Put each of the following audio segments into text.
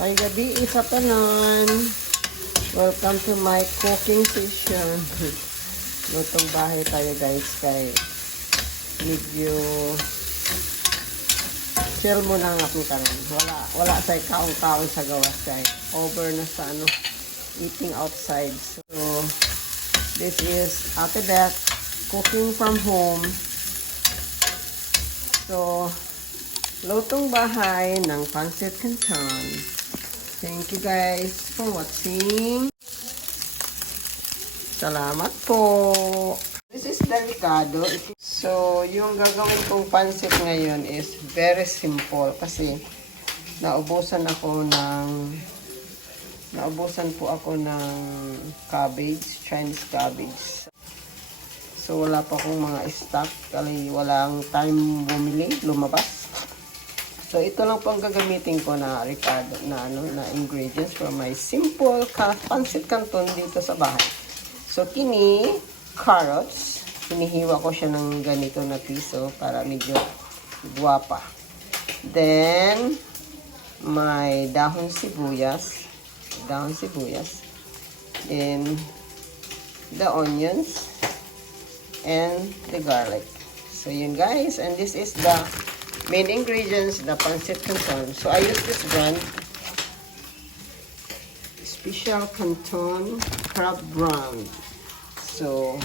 May gabi isa tanan. Welcome to my cooking session. Lutong bahay tayo guys kay medyo chill mo lang ako karon. Wala sa kaon-kaon sa gawas kay over na sa eating outside. So this is Ate Beth cooking from home. So lutong bahay ng pancit canton. Thank you guys for watching. Salamat po. This is delicado. So, yung gagawin kong pancit ngayon is very simple kasi naubusan po ako ng cabbage, Chinese cabbage. So, wala pa akong mga stock kasi walang time bumili, lumabas. So, ito lang po ang gagamitin ko na Ricardo na ingredients for my simple pancit canton dito sa bahay. So, carrots. Hinihiwa ko siya ng ganito na piso para medyo guwapa. Then, may dahon sibuyas. Then, the onions and the garlic. So, yun guys. And this is the main ingredients, the pancit canton. So, I use this brand. Special Canton Crab Brand. So,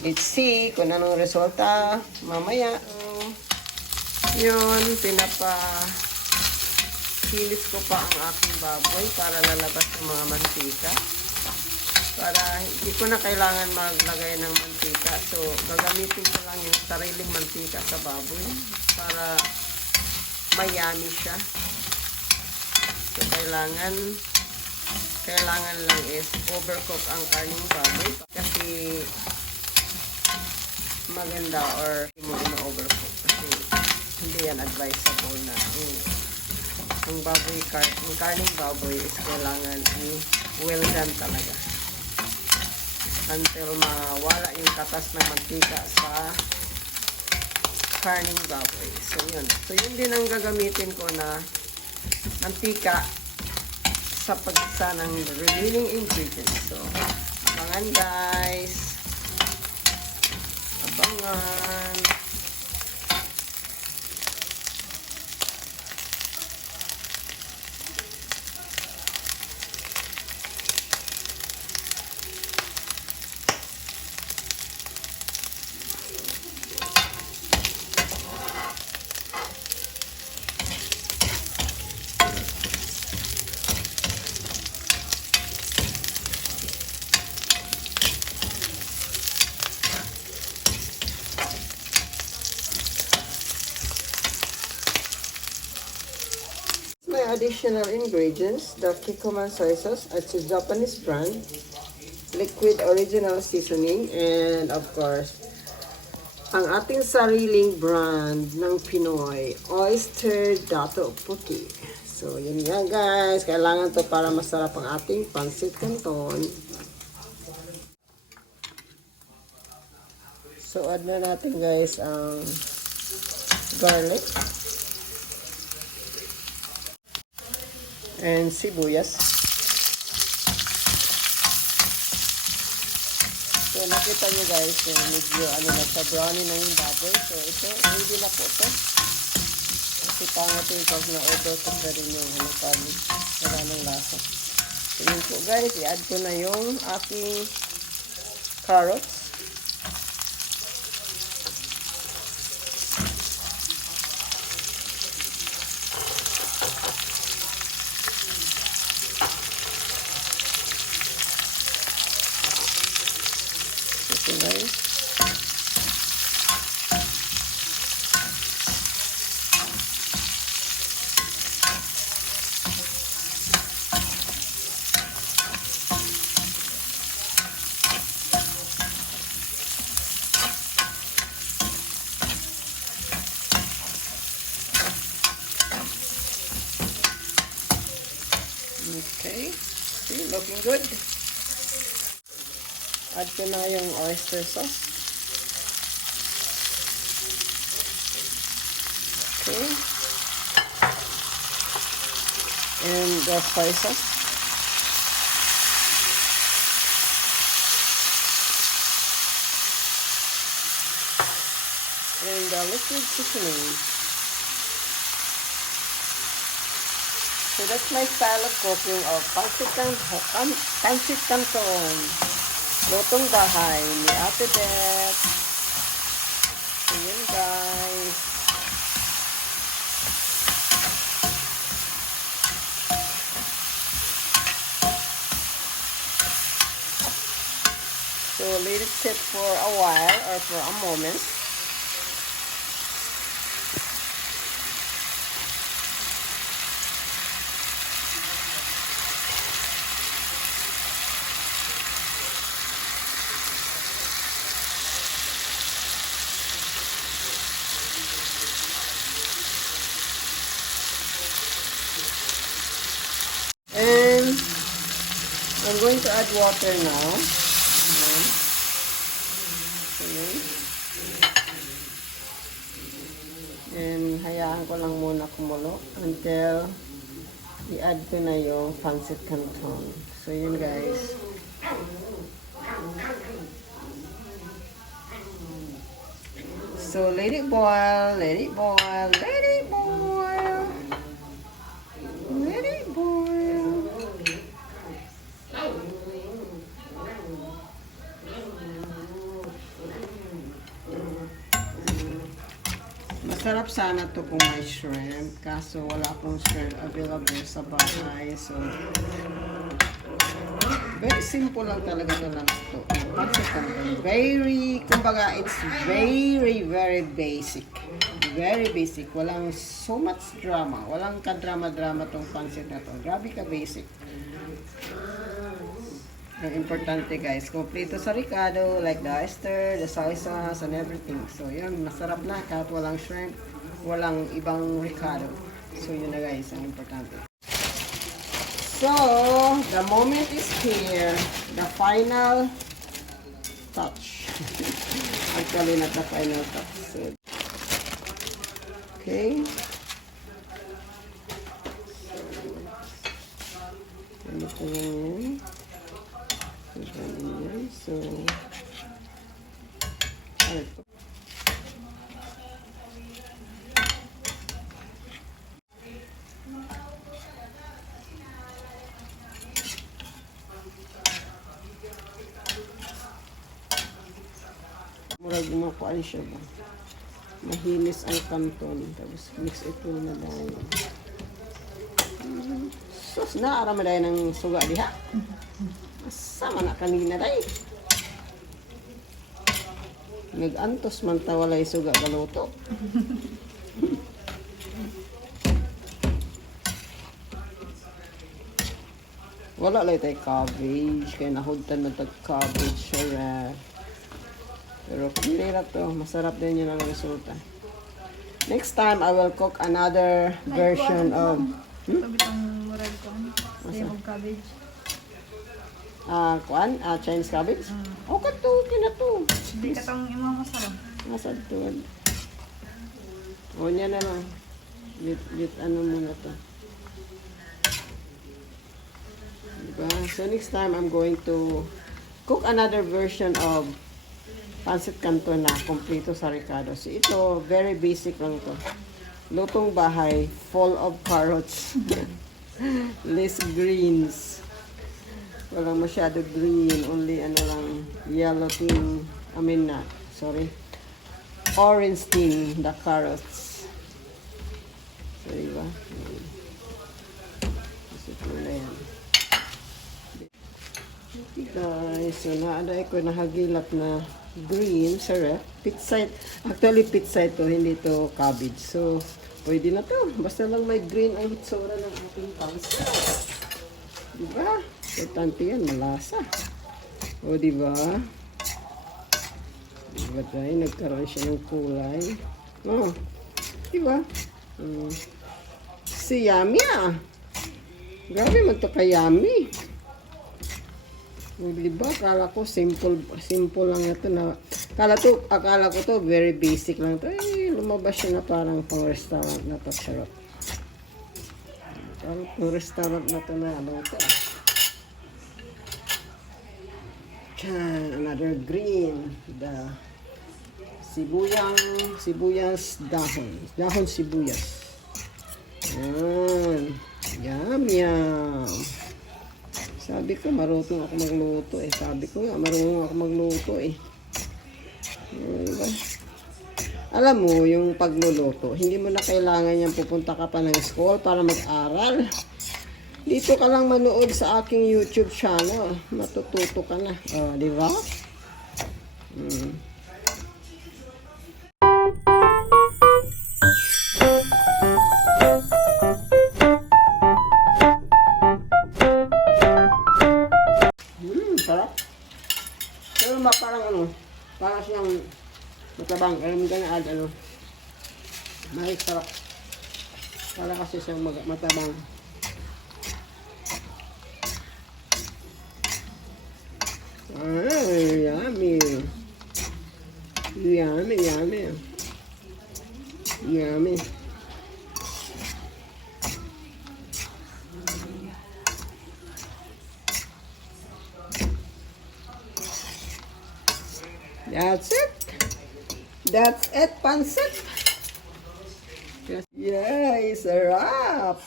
let's see kung anong resulta mamaya. Yun, kilis ko pa ang aking baboy para lalabas ng mga mantika. Para hindi ko na kailangan maglagay ng mantika. So, gagamitin ko lang yung sariling mantika sa baboy para mayami siya. So, kailangan lang is overcook ang karning baboy kasi maganda or hindi mo overcook kasi hindi yan advisable na ang karning baboy is kailangan well done talaga until mawala yung katas ng mantika sa karning baboy. So yun din ang gagamitin ko na mantika sa pagsa ng remaining ingredients. So, abangan guys. Abangan. Additional ingredients, the Kikkoman soy sauce, it's a Japanese brand, liquid original seasoning, and of course, ang ating sariling brand ng Pinoy, oyster dato puti. So, yun yan guys. Kailangan to para masarap ang ating pancit canton. So, add na natin guys ang garlic. And sibuyas. So, nakita nyo guys, medyo nagka-brownie na yung baboy. So, ito, ready na po ito. Kasi pangat yung pag na-overcook na rin yung cabbage. Wala ng lasa. So, yun po guys, i-add ko na yung aking carrots. Guys. Okay. See, looking good. Add ko na yung oyster sauce. Okay. And the soy sauce. And the liquid seasoning. So that's my style of cooking of pancit canton. Lutong bahay ni Ate Beth. So yun guys. So let it sit for a while or for a moment. And I'm going to add water now. Ayan. Ayan. And hayaan ko lang muna kumulo until i-add ko na yung pancit canton. So yun guys. So let it boil, let it boil, let it boil. Let it boil. Masarap sana to kung may shrimp, kaso wala akong shrimp available sa bahay. So, very simple lang talaga na lang ito. Pancit canton. Very, kumbaga, it's very, very basic. Very basic. Walang so much drama. Walang ka-drama-drama tong pancit na to. Grabe ka basic. Ang importante guys, kompleto sa ricado, like the oyster, the soy sauce, and everything. So yun, masarap na kahit walang shrimp, walang ibang ricado. So yun na guys, ang importante. So, the moment is here, the final touch. Actually, not the final touch. So, okay. Ano po yan? So, murag mo ko ali siya ba? Mahinis ang canton. Tapos mix ito na dahil. Sus na, arama dahil ng suga diha. Sama na kanina dahil. Nag-antos man tawalay suga galuto. Wala lang tayo cabbage. Kaya nahudtan na cabbage siya. Pero kumira to. Masarap din yun ang resulta. Next time, I will cook another version of... Pabitang murag ko. Same of cabbage. Chinese cabbage? O kato, kinato. Hindi ka tong imang masarap. Masad to. O niya na lang. Ano muna to. Diba? So next time, I'm going to cook another version of pancit canton na kompleto sa ricado. So ito, very basic lang to. Lutong bahay, full of carrots. Less greens. Walang masyado green, only ano lang, yellow thing, orange thing, the carrots. So, diba? Kasi ito na yan. Okay guys, so naaday ko nahagilap na green sa ref. Actually pizza ito, hindi to cabbage. So, pwede na to. Basta lang may green ang hitsura ng ating pancit. Diba? Importante yan, malasa. O, diba? Diba tayo? Nagkaroon siya ng kulay. O, diba? Si Yummy ah. Grabe man to ka Yummy. O, diba? Akala ko simple lang ito na. Akala ko to very basic lang to. Eh, lumabas siya na parang pang restaurant na to. Charot. Ang restaurant na ito na ano ito. Another green. The sibuyas dahon sibuyas. Yan. Yum, yum. Sabi ko, marunong ako magluto eh. Diba? Alam mo, yung pagluluto, hindi mo na kailangan yan pupunta ka pa ng school para mag-aral. Dito ka lang manood sa aking YouTube channel. Matututo ka na. Oh, di ba? Sarap. Pero parang siyang matabang. Alam ka na may sarap. Para kasi siyang matabang. Yummy. Yummy. That's it, pancit. Yay, sarap.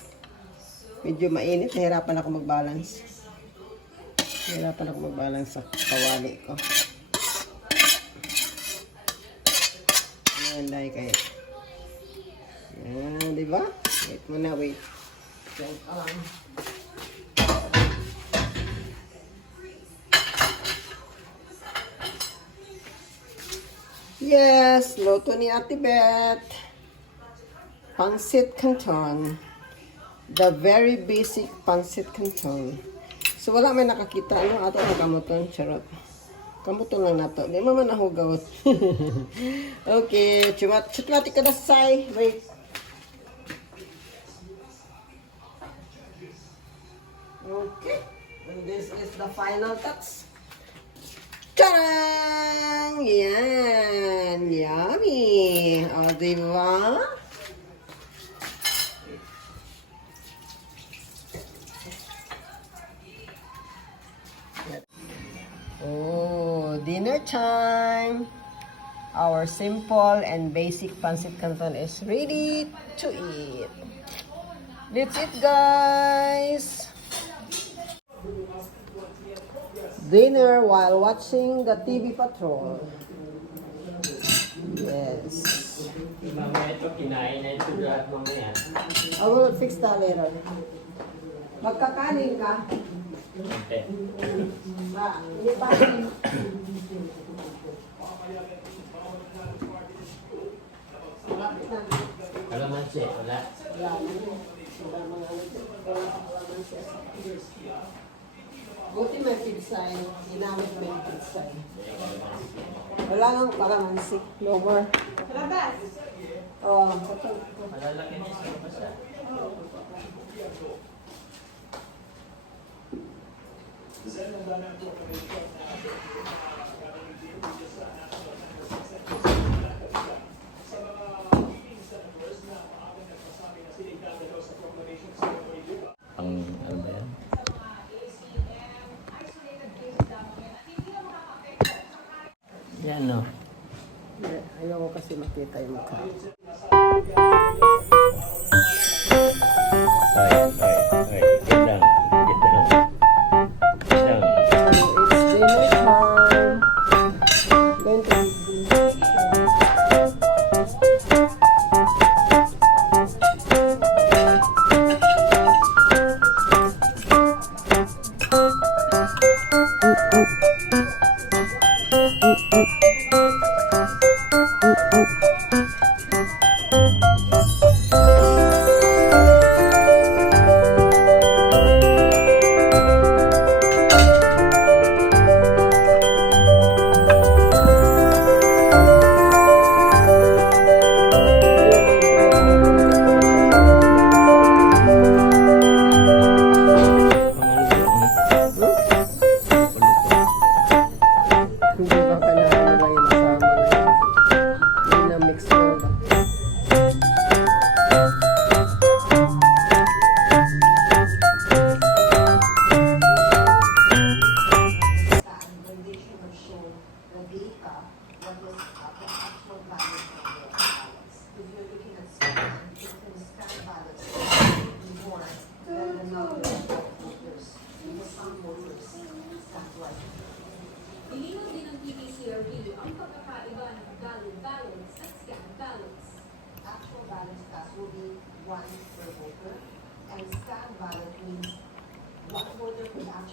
Medyo mainit, nahirapan ako mag-balance. Sa kawali ko. Ayan, dahil kayo. Ayan, di ba? Wait muna, wait. Diyan ka lang. Yes, luto ni Ate Beth. Pancit Canton. The very basic pancit canton. So wala may nakakita ano ato na kamuton, charot. Kamuton lang nato. Di man nahugaw. Okay, chumati kadasay. Wait. Okay. And this is the final touch. Tarang! Yan! Yummy! O, diba? Oh, dinner time! Our simple and basic pancit canton is ready to eat. That's it, guys! Dinner while watching the TV Patrol. Yes. Mamaya ito, kinain na ito lahat mamaya. I will fix that later. Magkakanin ka? Hindi. Hindi pa. Kalamansi, wala. Buti may pizza eh. Ginamit mo yung pizza eh. Wala nang kalamansi. Lower. Labas! Oo. Malalaki niya sa basa. Ano ba yan? Yan no. Ayoko kasi makita yung mukha. Ay. Gandang. It's dinner time.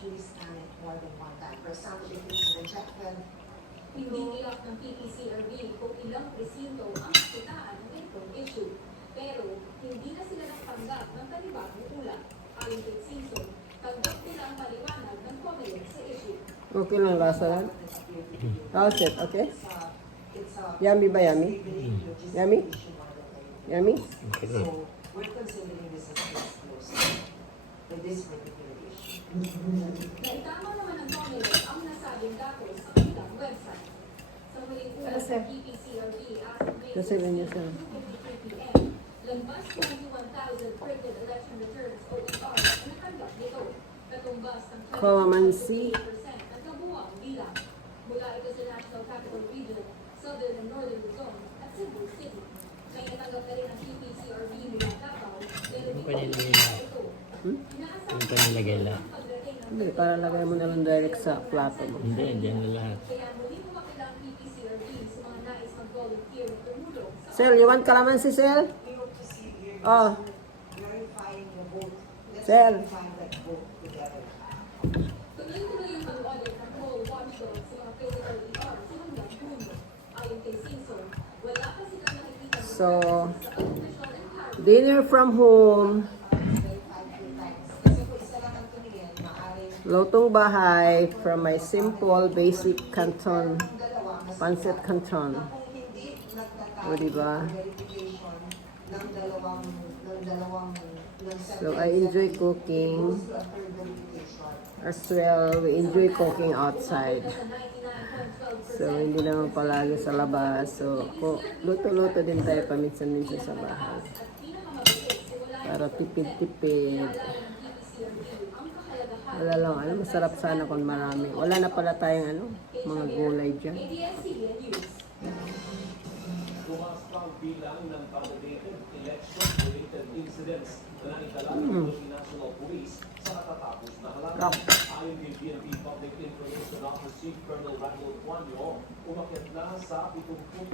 actually scan it more than one time. For example, if it's rejected, Hindi nilak ng PPCRB kung ilang presinto ang kitaan ng itong issue. Pero hindi na sila nakatanggap ng panibagong ulat. Ayon kay Simpson, tanggap nila ang paliwanag ng COMELEC sa issue. Okay lang lasa lang. it's clear to you. How's it? Okay? It's a Yummy ba yummy? logistic Yummy? issue more than anything. Yummy? So, we're considering this as case closed with this particular issue. Naitama naman ng COMELEC ang nasabing datos sa kanilang website. Sa muling ulat ng PPCRB as of May Kasi yun yun 16, siya. 2:53 p.m., lambas 21,000 printed election returns OER ang natanggap nito. Katumbas ng Calamansi. 28% ng kabuuang bilang. Mula ito sa National Capital Region, Southern and Northern Luzon at Cebu City. May natanggap na rin ang PPCRB mula Davao, pero Ano pa dito nilagay sa lahat? ito. Inaasahan Ano pa nilagay lahat? ang pagdating ng Hindi, para lagay mo na lang direct sa plato mo. Hindi, dyan na lahat. kaya muli kumakilang PPCRB sa mga nais mag-volunteer at tumulong sa Sel, you want calamansi, Sel? We hope to see here Oh, verifying the vote. Let's Sir. verify that vote together. tuloy-tuloy ang pag-audit ng poll watchdog sa mga physical ER sa hanggang Junyo. Ayon kay Simpson, wala pa silang nakikita So, sa official and clarity. dinner from home. Verify 3 times. Kasi kung isa lang ang tumingin, maaaring Lotong bahay from my simple basic canton. ang dalawa mas Pancit canton. na kung hindi nagtatalo O, diba? ang verification ng dalawang So, I enjoy cooking. goes to a third verification. As well, we enjoy cooking outside. Sa 99.12% So, hindi naman palagi sa labas. So, luto-luto din tayo paminsan-minsan sa bahay. at pinakamabilis ay wala Para tipid-tipid. ng PPCRB ang kahalagahan Wala lang, ano, masarap sana kung marami. Wala na pala tayong ano, mga gulay dyan. ABS-CBN News. Tumaas pa ang bilang ng validated election-related incidents na naitala ng Philippine National Police sa katatapos na halalan. Ayon kay PNP Public Information Officer Colonel Randall Juanyo, umakyat na sa 74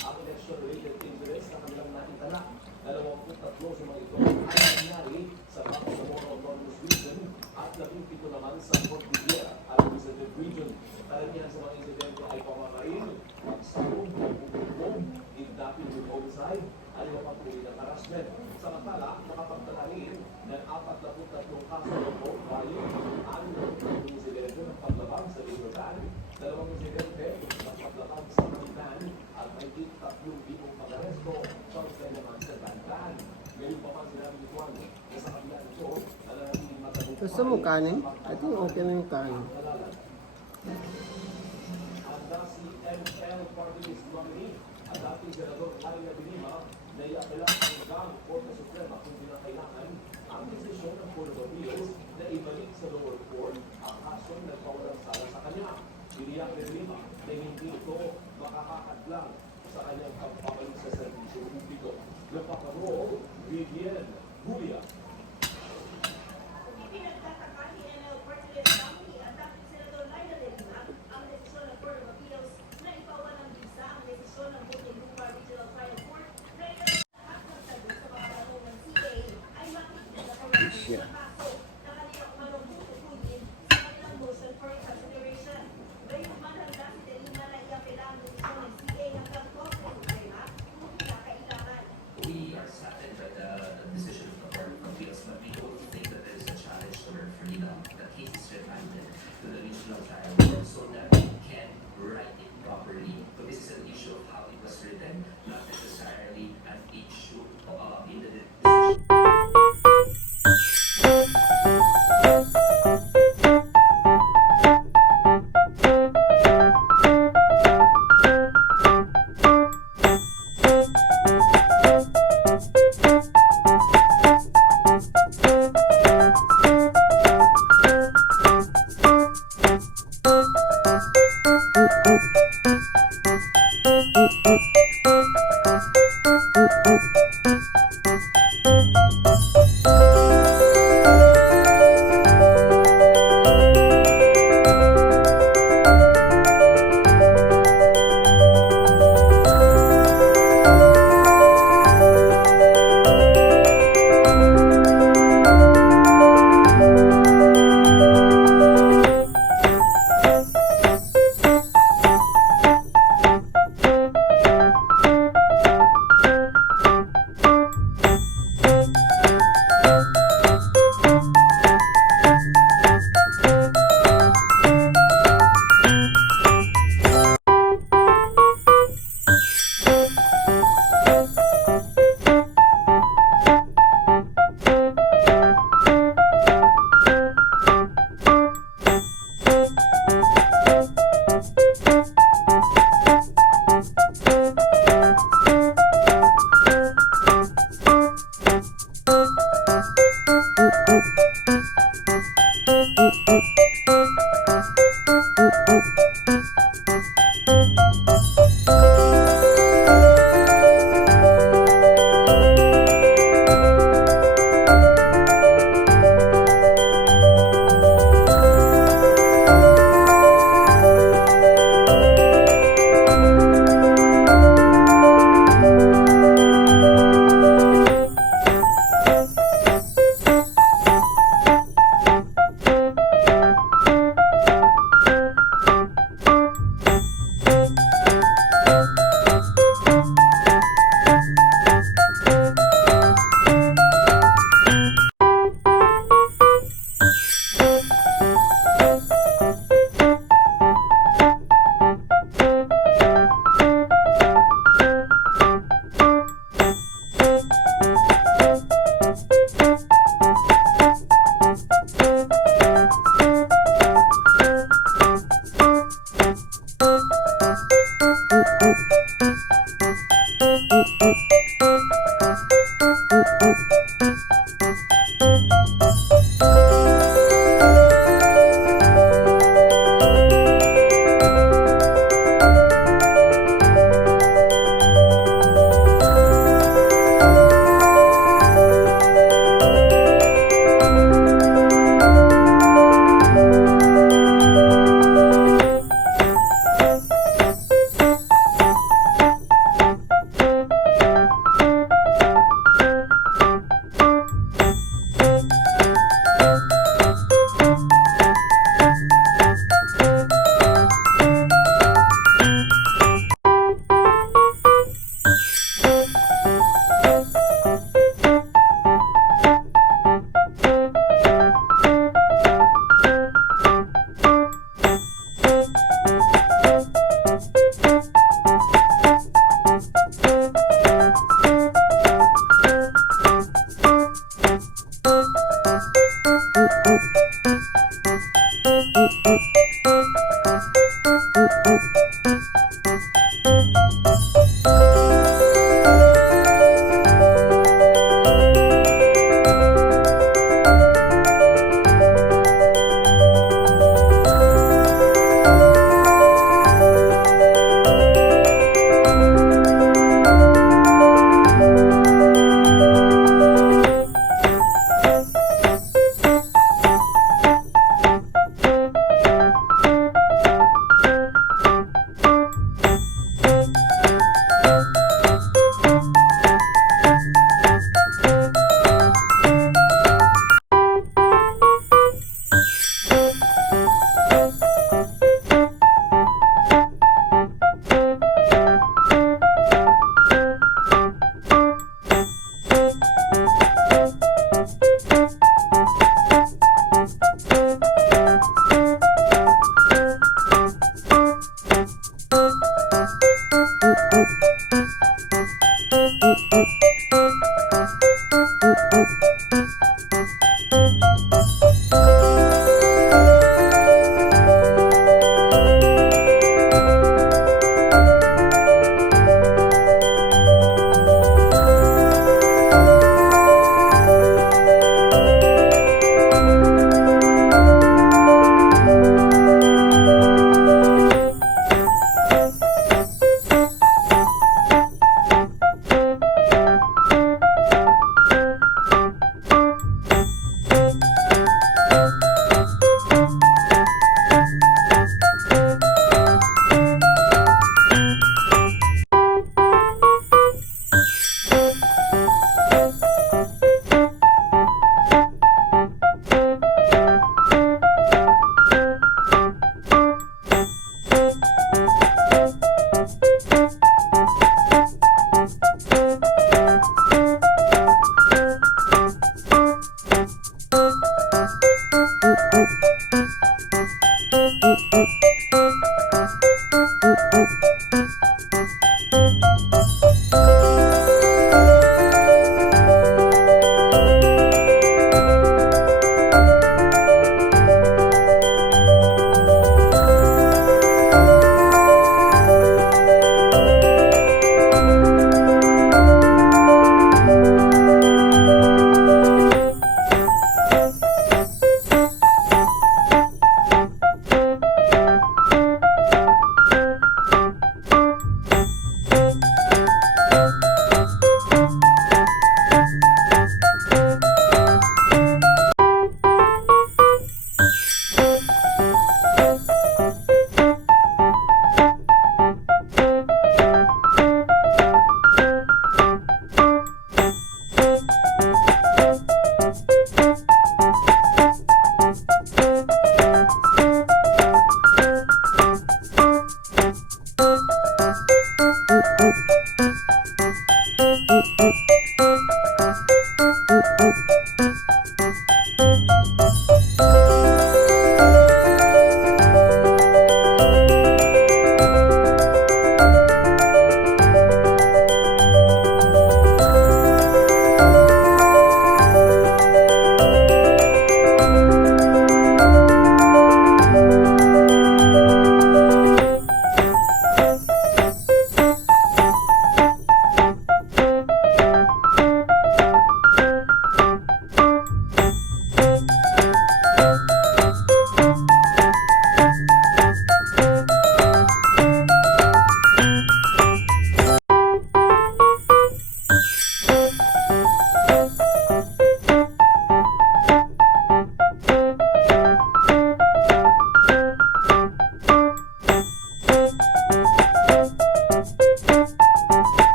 ang election-related incidents na kanilang naitala. 23 sa mga ito ay nangyari sa Bangsamoro Autonomous Region at 17 naman sa Cordillera Administrative Region. Karamihan sa mga insidente ay pamamarin, pagsabog, pagbubugbog, kidnapping with homicide, at iba pang uri ng harassment. Samantala, nakapagtala rin ng 43 kaso ng vote buying, 6 insidente ng paglabag sa legal ban, 2 insidente ng paglabag sa ban at may 3,000 pag-aresto sa usay naman sa ban. Ngayon pa man sinabi ni Juan na sa kabila nito, nananatiling matagumpay. Gusto mo kanin? I think okay na yung kanin. Handa si ML Party List nominee at dating Senador Harry Abilima na iapela hanggang Korte Suprema kung kinakailangan ang desisyon ng Court of Appeals na ibalik sa lower court ang kasong nagpawalang sala sa kanya. Biniyak ni Abilima na hindi ito makakakadlang sa kanyang pagpapalik sa serbisyo publiko. Napaka-roll, Vivian Julia. Pinagtataka ni NL Party-List nominee at dating Senador Laila de Lima ang desisyon ng Court of Appeals na ipawan ng bisa ang desisyon ng Muntinlupa Regional Trial Court na lahat ng sagot sa mga tanong ng CA ay makikita sa correction ng kaso na kanila umanong tutukunin sa kanilang motion for reconsideration. Gayunman handa si de Lima na iapela ang desisyon ng CA hanggang Korte Suprema kung kinakailangan. We are saddened by the decision of the Court of Appeals, but we don't think that there is a challenge to her freedom. The case is remanded to the regional trial court so that we can write it properly. But this is an issue of how it was written, not necessarily an issue in the decision.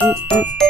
Mm-mm.